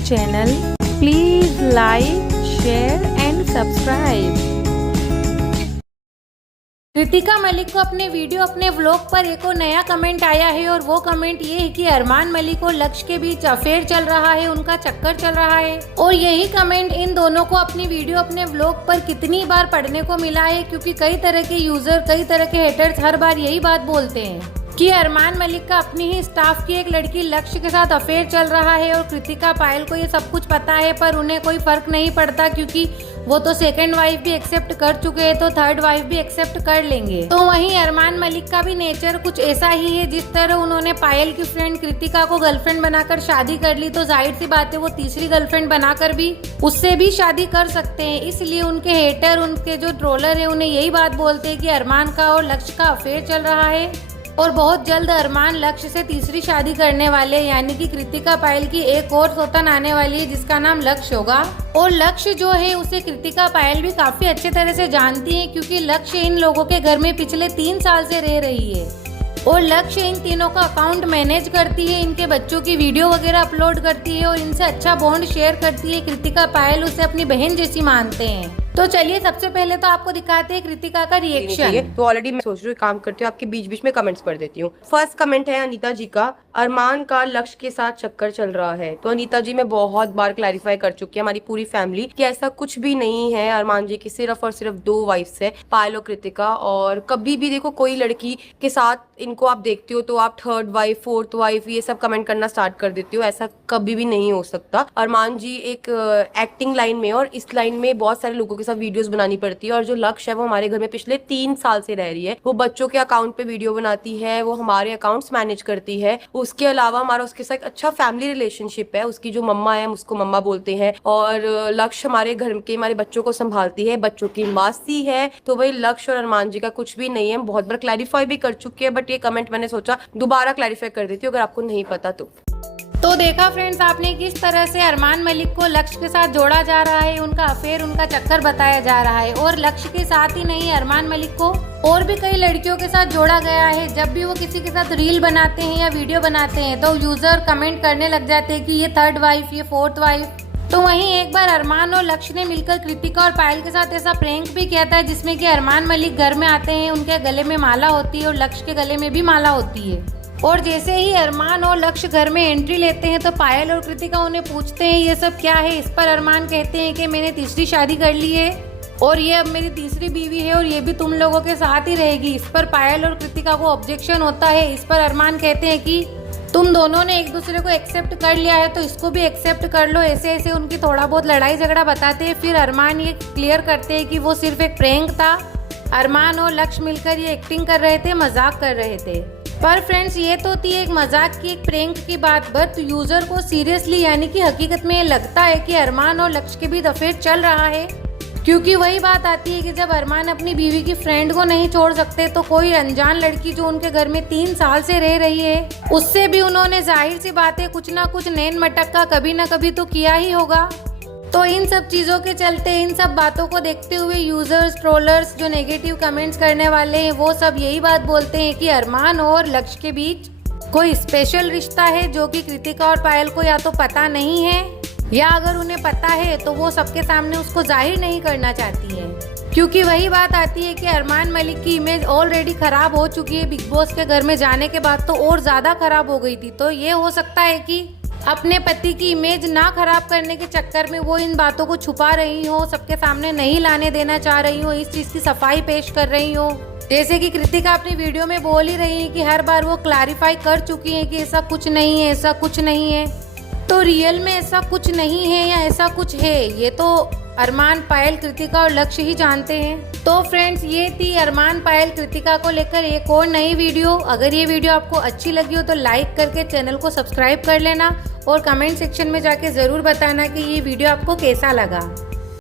channel. Please like, share and subscribe. Kritika Malik को अपने video अपने व्लॉग पर एक और नया कमेंट आया है और वो कमेंट ये है कि अरमान मलिक और लक्ष्य के बीच अफेयर चल रहा है, उनका चक्कर चल रहा है। और यही कमेंट इन दोनों को अपनी वीडियो अपने व्लॉग पर कितनी बार पढ़ने को मिला है, क्योंकि कई तरह के यूजर, कई तरह के हेटर्स हर बार यही बात बोलते हैं कि अरमान मलिक का अपनी ही स्टाफ की एक लड़की लक्ष्य के साथ अफेयर चल रहा है और कृतिका पायल को ये सब कुछ पता है, पर उन्हें कोई फर्क नहीं पड़ता क्योंकि वो तो सेकंड वाइफ भी एक्सेप्ट कर चुके हैं, तो थर्ड वाइफ भी एक्सेप्ट कर लेंगे। तो वहीं अरमान मलिक का भी नेचर कुछ ऐसा ही है। जिस तरह उन्होंने पायल की फ्रेंड कृतिका को गर्लफ्रेंड बनाकर शादी कर ली, तो जाहिर सी बात है वो तीसरी गर्लफ्रेंड बनाकर भी उससे भी शादी कर सकते हैं। इसलिए उनके हेटर, उनके जो ट्रोलर है, उन्हें यही बात बोलते हैं कि अरमान का और लक्ष्य का अफेयर चल रहा है और बहुत जल्द अरमान लक्ष्य से तीसरी शादी करने वाले, यानी कि कृतिका पायल की एक और सौतन आने वाली है जिसका नाम लक्ष्य होगा। और लक्ष्य जो है उसे कृतिका पायल भी काफी अच्छे तरह से जानती है, क्योंकि लक्ष्य इन लोगों के घर में पिछले 3 साल से रह रही है और लक्ष्य इन तीनों का अकाउंट मैनेज करती है, इनके बच्चों की वीडियो वगैरह अपलोड करती है और इनसे अच्छा बॉन्ड शेयर करती है। कृतिका पायल उसे अपनी बहन जैसी मानते हैं। तो चलिए सबसे पहले तो आपको दिखाते हैं कृतिका का रिएक्शन। तो ऑलरेडी मैं सोच रही हूँ काम करती हूँ, आपके बीच बीच में कमेंट्स पढ़ देती हूँ। फर्स्ट कमेंट है अनीता जी का, अरमान का लक्ष्य के साथ चक्कर चल रहा है। तो अनीता जी मैं बहुत बार क्लैरिफाई कर चुकी है हमारी पूरी फैमिली कि ऐसा कुछ भी नहीं है। अरमान जी की सिर्फ और सिर्फ 2 वाइफ्स है, पायल और कृतिका। और कभी भी देखो कोई लड़की के साथ इनको आप देखते हो तो आप थर्ड वाइफ, फोर्थ वाइफ ये सब कमेंट करना स्टार्ट कर देते हो। ऐसा कभी भी नहीं हो सकता। अरमान जी एक एक्टिंग लाइन में और इस लाइन में बहुत सारे लोगों के साथ वीडियोस बनानी पड़ती है। और जो लक्ष्य है वो हमारे घर में पिछले 3 साल से रह रही है। वो बच्चों के अकाउंट पे वीडियो बनाती है, वो हमारे अकाउंट्स मैनेज करती है। उसके अलावा हमारा उसके साथ अच्छा फैमिली रिलेशनशिप है। उसकी जो मम्मा है उसको मम्मा बोलते हैं और लक्ष्य हमारे घर के हमारे बच्चों को संभालती है, बच्चों की मासी है। तो वही लक्ष्य और अरमान जी का कुछ भी नहीं है। बहुत बार क्लैरिफाई भी कर चुकी है, बट ये कमेंट मैंने सोचा दोबारा क्लैरिफाई कर देती हूँ अगर आपको नहीं पता तो देखा फ्रेंड्स आपने किस तरह से अरमान मलिक को लक्ष्य के साथ जोड़ा जा रहा है, उनका अफेयर, उनका चक्कर बताया जा रहा है। और लक्ष्य के साथ ही नहीं, अरमान मलिक को और भी कई लड़कियों के साथ जोड़ा गया है। जब भी वो किसी के साथ रील बनाते हैं या वीडियो बनाते हैं तो यूजर कमेंट करने लग जाते हैं कि ये थर्ड वाइफ, ये फोर्थ वाइफ। तो वहीं एक बार अरमान और लक्ष्य ने मिलकर कृतिका और पायल के साथ ऐसा प्रैंक भी किया था, जिसमें कि अरमान मलिक घर में आते हैं, उनके गले में माला होती है और लक्ष्य के गले में भी माला होती है। और जैसे ही अरमान और लक्ष्य घर में एंट्री लेते हैं तो पायल और कृतिका उन्हें पूछते हैं ये सब क्या है। इस पर अरमान कहते हैं कि मैंने तीसरी शादी कर ली है और ये अब मेरी तीसरी बीवी है और ये भी तुम लोगों के साथ ही रहेगी। इस पर पायल और कृतिका को ऑब्जेक्शन होता है। इस पर अरमान कहते हैं कि तुम दोनों ने एक दूसरे को एक्सेप्ट कर लिया है तो इसको भी एक्सेप्ट कर लो। ऐसे ऐसे उनकी थोड़ा बहुत लड़ाई झगड़ा बताते हैं। फिर अरमान ये क्लियर करते हैं कि वो सिर्फ एक प्रैंक था। अरमान और लक्ष्य मिलकर ये एक्टिंग कर रहे थे, मजाक कर रहे थे। पर फ्रेंड्स ये तो थी एक मजाक की, एक प्रैंक की बात, बट यूजर को सीरियसली यानी कि हकीकत में ये लगता है कि अरमान और लक्ष्य के बीच अफेयर चल रहा है। क्योंकि वही बात आती है कि जब अरमान अपनी बीवी की फ्रेंड को नहीं छोड़ सकते तो कोई अनजान लड़की जो उनके घर में 3 साल से रह रही है उससे भी उन्होंने जाहिर सी बात है कुछ ना कुछ नैन मटक्का कभी ना कभी तो किया ही होगा। तो इन सब चीजों के चलते, इन सब बातों को देखते हुए यूजर्स, ट्रोलर्स जो नेगेटिव कमेंट्स करने वाले हैं वो सब यही बात बोलते हैं कि अरमान और लक्ष्य के बीच कोई स्पेशल रिश्ता है जो कि कृतिका और पायल को या तो पता नहीं है या अगर उन्हें पता है तो वो सबके सामने उसको जाहिर नहीं करना चाहती है। क्योंकि वही बात आती है कि अरमान मलिक की इमेज ऑलरेडी खराब हो चुकी है बिग बॉस के घर में जाने के बाद, तो और ज्यादा खराब हो गई थी। तो ये हो सकता है कि अपने पति की इमेज ना खराब करने के चक्कर में वो इन बातों को छुपा रही हो, सबके सामने नहीं लाने देना चाह रही हो, इस चीज की सफाई पेश कर रही हो। जैसे कि कृतिका अपनी वीडियो में बोल ही रही है कि हर बार वो क्लैरिफाई कर चुकी है कि ऐसा कुछ नहीं है, ऐसा कुछ नहीं है। तो रियल में ऐसा कुछ नहीं है या ऐसा कुछ है, ये तो अरमान, पायल, कृतिका और लक्ष्य ही जानते हैं। तो फ्रेंड्स ये थी अरमान, पायल, कृतिका को लेकर एक और नई वीडियो। अगर ये वीडियो आपको अच्छी लगी हो तो लाइक करके चैनल को सब्सक्राइब कर लेना और कमेंट सेक्शन में जाके जरूर बताना कि ये वीडियो आपको कैसा लगा।